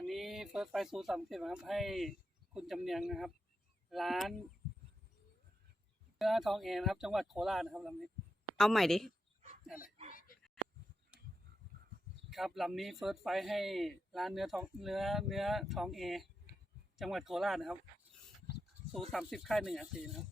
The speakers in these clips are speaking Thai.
อันนี้เฟิร์สไฟซูสามสิบครับให้คุณจำเนียงนะครับ ร้านเนื้อทองเอนะครับ จังหวัดโคราชนะครับลำนี้เอาใหม่ดิ นั่นแหละครับลำนี้เฟิร์สไฟให้ร้านเนื้อทองเนื้อเนื้อทองเอ จังหวัดโคราชนะครับ สูสามสิบค่ายหนึ่งอาทีนะครับ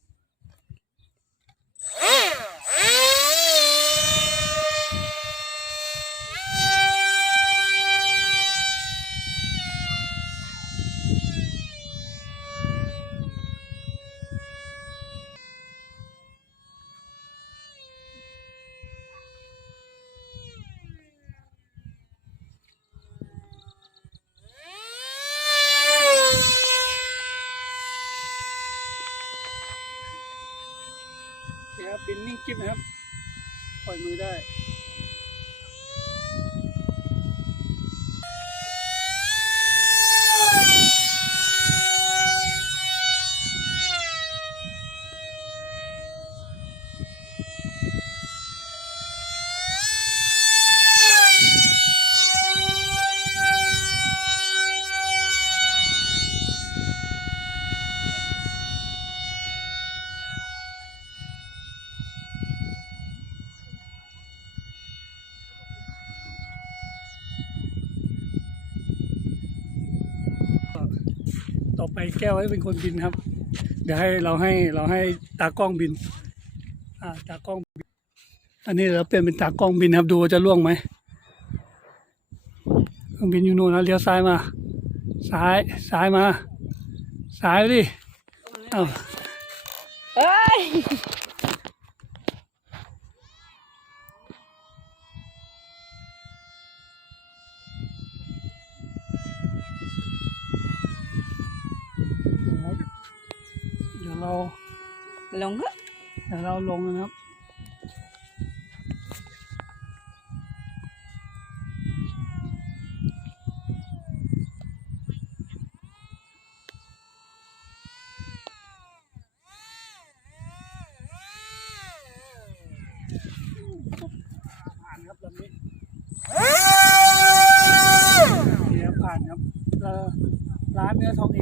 นี่ครับบินนิ่งกิ๊บนะครับ ปล่อยมือได้ ต่อไปแก้วให้เป็นคนบินครับ เดี๋ยวให้เราให้เราให้ตากล้องบิน อ่าตากล้องบินอันนี้เราเปลี่ยนเป็นตากล้องบินครับดูจะล่วงไหมบินอยู่นู่นนะเลี้ยวซ้ายมา ซ้ายซ้ายมา ซ้ายดิเอ้าเอ้ย ครับเดี๋ยวเราลงเถอะเดี๋ยวเราลงนะครับผ่านครับลำนี้เดี๋ยวผ่านครับร้านเนื้อทองเอ